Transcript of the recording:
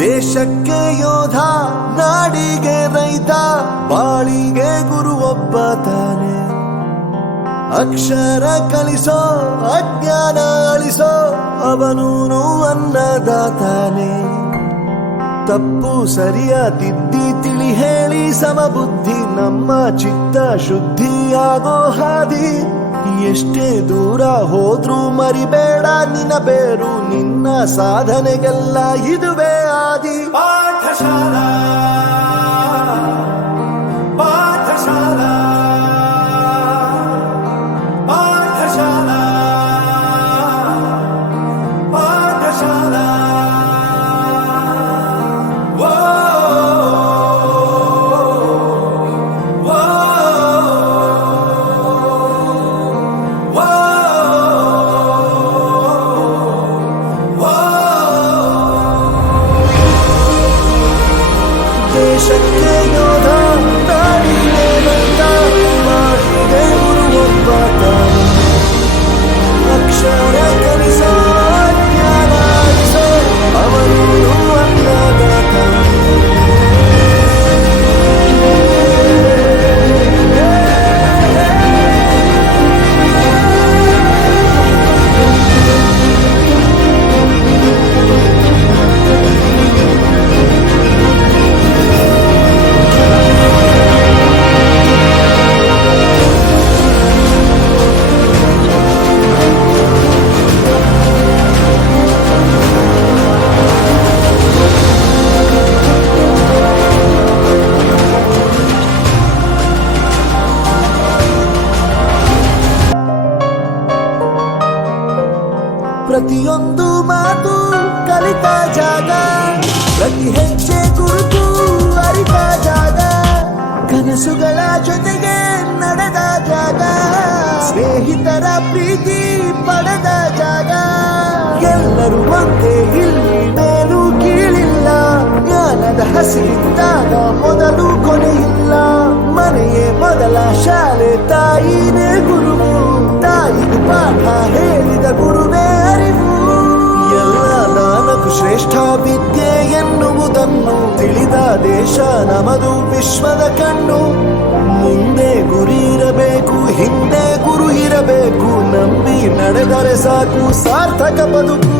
ದೇಶಕ್ಕೆ ಯೋಧ, ನಾಡಿಗೆ ರೈತ, ಬಾಳಿಗೆ ಗುರು ಒಬ್ಬ ತಾನೆ. ಅಕ್ಷರ ಕಲಿಸೋ, ಅಜ್ಞಾನ ಅಳಿಸೋ, ಅವನೂನು ಅನ್ನದಾತಾನೆ. ತಪ್ಪು ಸರಿಯ ತಿದ್ದಿ ತಿಳಿ ಹೇಳಿ ಸಮಬುದ್ಧಿ, ನಮ್ಮ ಚಿತ್ತ ಶುದ್ಧಿಯಾಗೋ ಹಾದಿ. ಎಷ್ಟೇ ದೂರ ಹೋದ್ರೂ ಮರಿಬೇಡ ನಿನ್ನ ಬೇರು, ನಿನ್ನ ಸಾಧನೆಗೆಲ್ಲ ಇದುವೇ ಆದಿ. ಪಾಠಶಾಲಾ ಪಾಠಶಾಲಾ ಪಾಠಶಾಲಾ ಪಾಠಶಾಲಾ. ದೇಶಕ್ಕೆ ಯೋಧ, ನಾಡಿಗೆ ರೈತ, ಬಾಳಿಗೆ ಗುರು ಒಬ್ಬ ತಾನೆ. ಅಕ್ಷರ ಕಲಿಸೋ, ಜ್ಞಾನ ಅಳಿಸೋ, ಅವನೂನು ಅನ್ನದಾತಾನೆ. ಪ್ರತಿಯೊಂದು ಮಾತು ಕಲಿತ ಜಾಗ, ಪ್ರತಿ ಹೆಜ್ಜೆ ಗುರುತು ಅರಿತ ಜಾಗ, ಕನಸುಗಳ ಜೊತೆಗೆ ನಡೆದ ಜಾಗ, ಸ್ನೇಹಿತರ ಪ್ರೀತಿ ಪಡೆದ ಜಾಗ. ಎಲ್ಲರೂ ಒಂದೇ, ಇಲ್ಲಿ ಮೇಲೂ ಕೀಳಿಲ್ಲ, ಜ್ಞಾನದ ಹಸಿರಿದ್ದಾಗ ಮೊದಲು ಕೊನೆಯಿಲ್ಲ. ಮನೆಯೇ ಮೊದಲ ಶಾಲೆ, ತಾಯಿನೇ ಗುರುವು, ತಾಯಿಗೆ ಪಾಠ ಹೇಳಿದ ಗುರುವೇ ಅರಿವು. ಎಲ್ಲ ದಾನಕ್ಕೂ ಶ್ರೇಷ್ಠ ವಿದ್ಯೆ ಎನ್ನುವುದನ್ನು ತಿಳಿದ ದೇಶ ನಮದು, ವಿಶ್ವದ ಕಣ್ಣು. ಮುಂದೆ ಗುರಿ ಇರಬೇಕು, ಹಿಂದೆ ಗುರು ಇರಬೇಕು, ನಂಬಿ ನಡೆದರೆ ಸಾಕು ಸಾರ್ಥಕ ಬದುಕು.